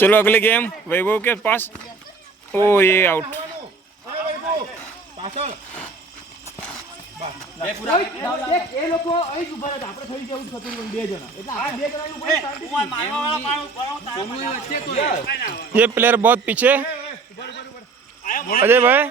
चलो अगले गेम वैभव के पास। ओ ये आउट। ये प्लेयर बहुत पीछे। अजय भाई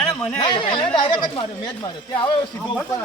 डायरेक्ट मारो मैच मारो क्या आओ सीधो ऊपर